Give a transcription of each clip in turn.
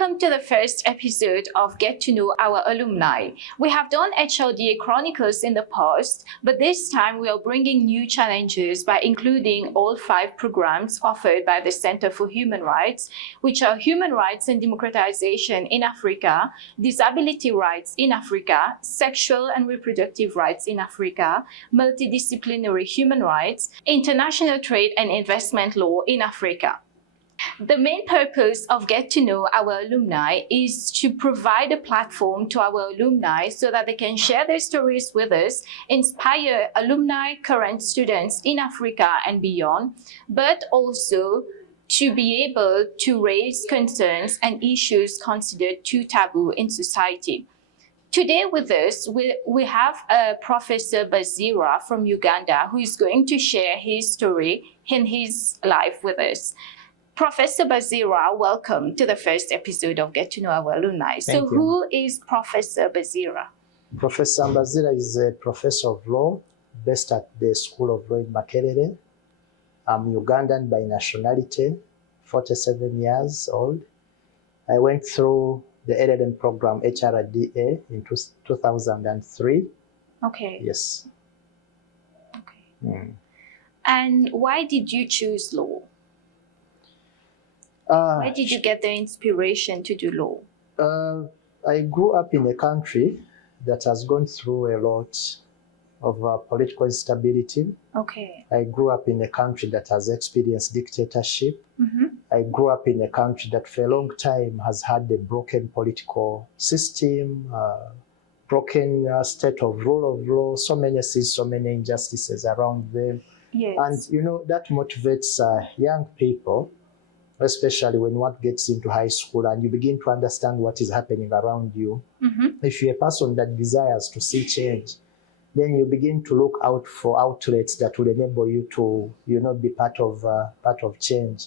Welcome to the first episode of Get to Know Our Alumni. We have done HRDA Chronicles in the past, but this time we are bringing new challenges by including all 5 programs offered by the Center for Human Rights, which are Human Rights and Democratization in Africa, Disability Rights in Africa, Sexual and Reproductive Rights in Africa, Multidisciplinary Human Rights, International Trade and Investment Law in Africa. The main purpose of Get to Know Our Alumni is to provide a platform to our alumni so that they can share their stories with us, inspire alumni, current students in Africa and beyond, but also to be able to raise concerns and issues considered too taboo in society. Today with us, we have Professor Mbazira from Uganda, who is going to share his story in his life with us. Professor Mbazira, welcome to the first episode of Get to Know Our Alumni. So who is Professor Mbazira? Professor Mbazira is a professor of law based at the School of Law in Makerere. I'm Ugandan by nationality, 47 years old. I went through the LLM program HRDA in 2003. Okay. Yes. Okay. And why did you choose law? Why did you get the inspiration to do law? I grew up in a country that has gone through a lot of political instability. Okay. I grew up in a country that has experienced dictatorship. Mm-hmm. I grew up in a country that for a long time has had a broken political system, broken state of rule of law, so many things, so many injustices around them. Yes. And, you know, that motivates young people, especially when one gets into high school and you begin to understand what is happening around you. Mm-hmm. If you're a person that desires to see change, then you begin to look out for outlets that will enable you to, you know, be part of change.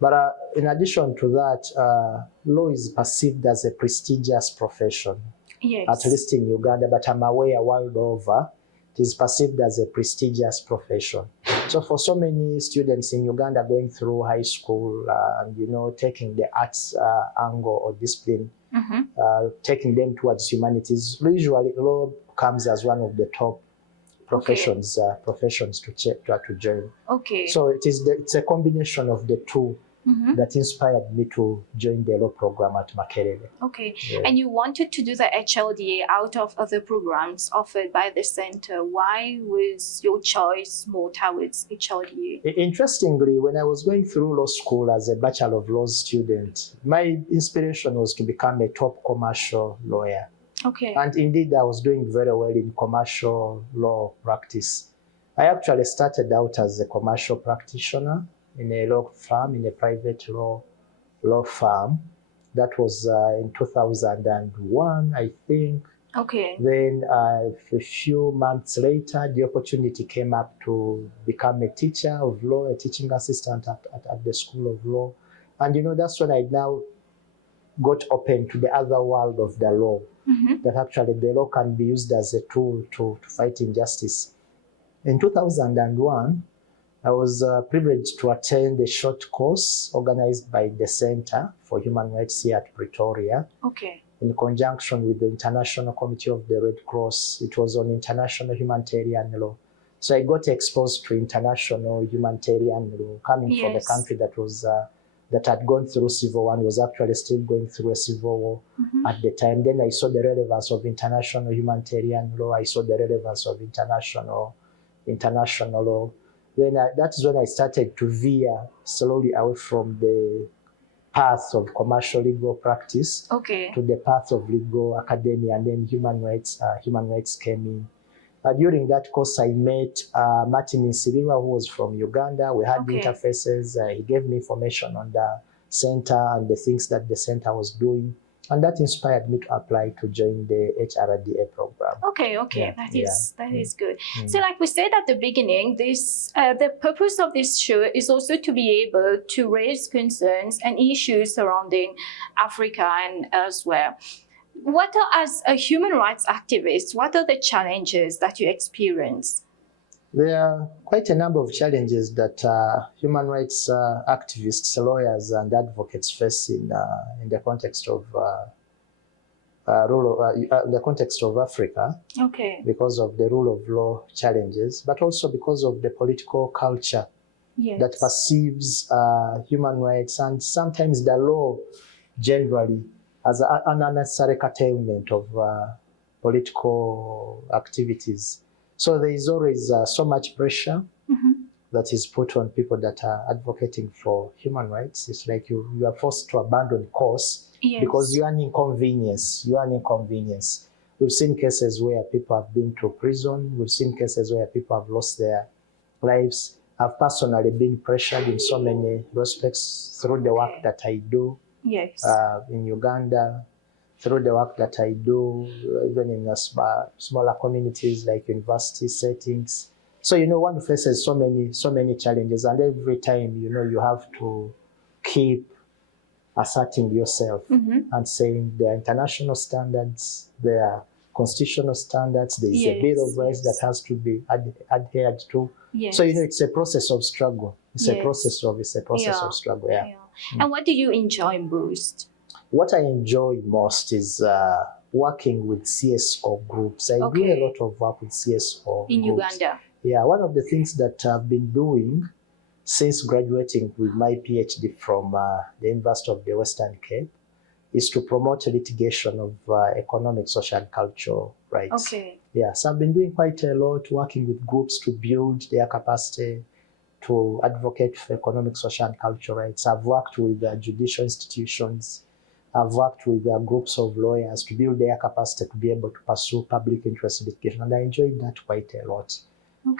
But in addition to that, law is perceived as a prestigious profession, yes, at least in Uganda, but I'm aware world over, it is perceived as a prestigious profession. So for so many students in Uganda going through high school and, you know, taking the arts angle or discipline, mm-hmm, taking them towards humanities, usually law comes as one of the top professions, okay, professions to join. Okay. So it's a combination of the two, mm-hmm, that inspired me to join the law program at Makerere. Okay. Yeah. And you wanted to do the HLDA out of other programs offered by the center. Why was your choice more towards HLDA? Interestingly, when I was going through law school as a Bachelor of Laws student, my inspiration was to become a top commercial lawyer. Okay. And indeed, I was doing very well in commercial law practice. I actually started out as a commercial practitioner in a law firm, in a private law firm. That was in 2001, I think. Okay. Then a few months later, the opportunity came up to become a teacher of law, a teaching assistant at the School of Law. And, you know, that's when I now got open to the other world of the law, mm-hmm, that actually the law can be used as a tool to fight injustice. In 2001, I was privileged to attend a short course organized by the Center for Human Rights here at Pretoria, okay, in conjunction with the International Committee of the Red Cross. It was on international humanitarian law. So I got exposed to international humanitarian law, coming yes, from a country that was that had gone through civil war and was actually still going through a civil war, mm-hmm, at the time. Then I saw the relevance of international humanitarian law. I saw the relevance of international law. Then that is when I started to veer slowly away from the path of commercial legal practice, okay, to the path of legal academia, and then human rights came in. During that course, I met Martin Nsibirwa, who was from Uganda. We had, okay, interfaces. He gave me information on the center and the things that the center was doing. And that inspired me to apply to join the HRDA program. Okay, yeah, that is good. Mm. So like we said at the beginning, this the purpose of this show is also to be able to raise concerns and issues surrounding Africa and elsewhere. As a human rights activist, what are the challenges that you experience? There are quite a number of challenges that human rights activists, lawyers, and advocates face in the context of the context of Africa, Okay. because of the rule of law challenges, but also because of the political culture Yes. that perceives human rights and sometimes the law generally as an unnecessary curtailment of political activities. So there is always so much pressure that is put on people that are advocating for human rights. It's like you are forced to abandon cause because you are an inconvenience. You are an inconvenience. We've seen cases where people have been to prison. We've seen cases where people have lost their lives. I've personally been pressured in so many respects through the work that I do in Uganda, through the work that I do even in smaller communities like university settings. So, one faces so many challenges, and every time, you have to keep asserting yourself and saying there are international standards, there are constitutional standards, there is a Bill of Rights that has to be adhered to. So, it's a process of struggle. It's a process of struggle. Yeah. And what do you enjoy most? What I enjoy most is working with CSO groups. I do a lot of work with CSO in groups. Uganda. Yeah, one of the things that I've been doing since graduating with my PhD from the University of the Western Cape is to promote litigation of economic, social, and cultural rights. Yeah, so I've been doing quite a lot, working with groups to build their capacity to advocate for economic, social, and cultural rights. I've worked with judicial institutions. I've worked with groups of lawyers to build their capacity to be able to pursue public interest litigation, and I enjoyed that quite a lot.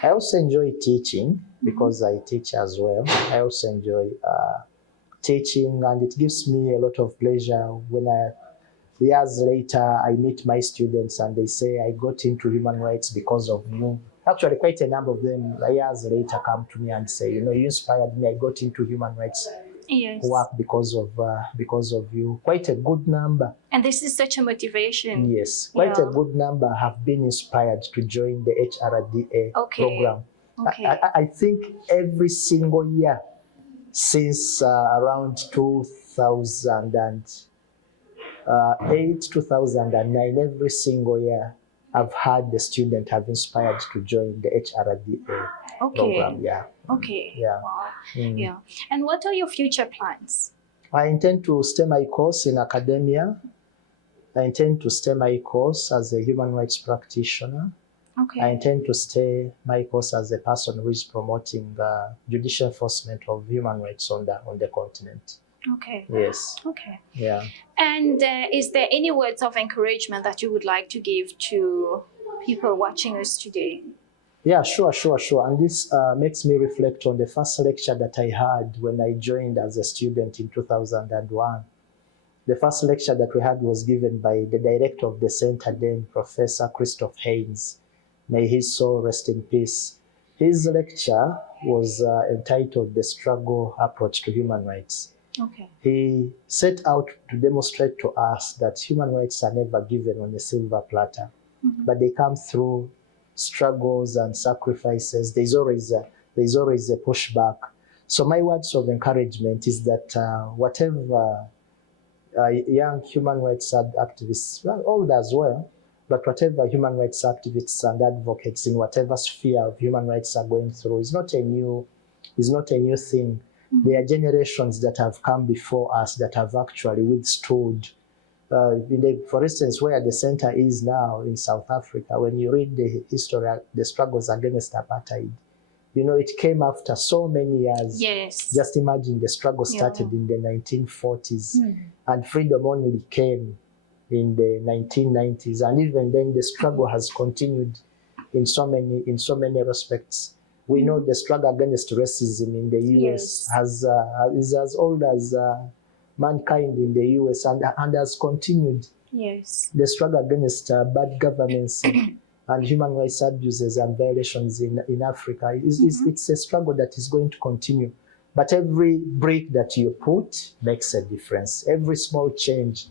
I also enjoy teaching because I teach as well. I also enjoy teaching, and it gives me a lot of pleasure when years later I meet my students and they say, I got into human rights because of you. Actually, quite a number of them years later come to me and say, you inspired me. I got into human rights work because of you. Quite a good number. And this is such a motivation. Yes, quite a good number have been inspired to join the HRDA program. I think every single year since around 2008, 2009, every single year I've had the student have inspired to join the HRDA program. Yeah. Yeah. Wow. Yeah. And what are your future plans? I intend to stay my course in academia. I intend to stay my course as a human rights practitioner. I intend to stay my course as a person who is promoting judicial enforcement of human rights on the continent. Yes. Yeah. And is there any words of encouragement that you would like to give to people watching us today? Yeah, sure. And this makes me reflect on the first lecture that I had when I joined as a student in 2001. The first lecture that we had was given by the director of the center then, Professor Christoph Haynes. May his soul rest in peace. His lecture was entitled The Struggle Approach to Human Rights. He set out to demonstrate to us that human rights are never given on a silver platter, but they come through struggles and sacrifices. There's always a pushback. So my words of encouragement is that whatever young human rights activists, old as well, but whatever human rights activists and advocates in whatever sphere of human rights are going through is not a new thing. There are generations that have come before us that have actually withstood. For instance, where the center is now in South Africa, when you read the history, the struggles against apartheid, it came after so many years. Yes. Just imagine the struggle started in the 1940s and freedom only came in the 1990s. And even then, the struggle has continued in so many respects. We know the struggle against racism in the US is as old as mankind in the US and has continued. Yes. The struggle against bad governance and human rights abuses and violations in Africa, it's a struggle that is going to continue. But every brick that you put makes a difference. Every small change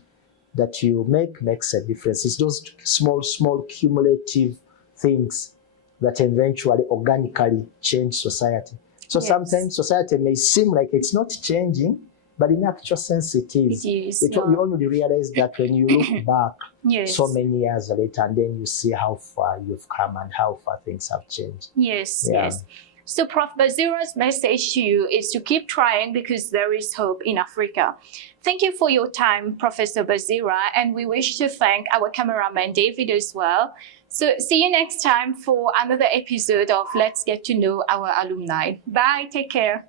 that you make makes a difference. It's those small cumulative things that eventually organically change society. So Yes. sometimes society may seem like it's not changing, but in actual sense it is. It is, You only realize that when you look back Yes. so many years later, and then you see how far you've come and how far things have changed. Yes, Yeah. yes. So Prof. Mbazira's message to you is to keep trying because there is hope in Africa. Thank you for your time, Professor Mbazira, and we wish to thank our cameraman David as well. So see you next time for another episode of Let's Get to Know Our Alumni. Bye, take care.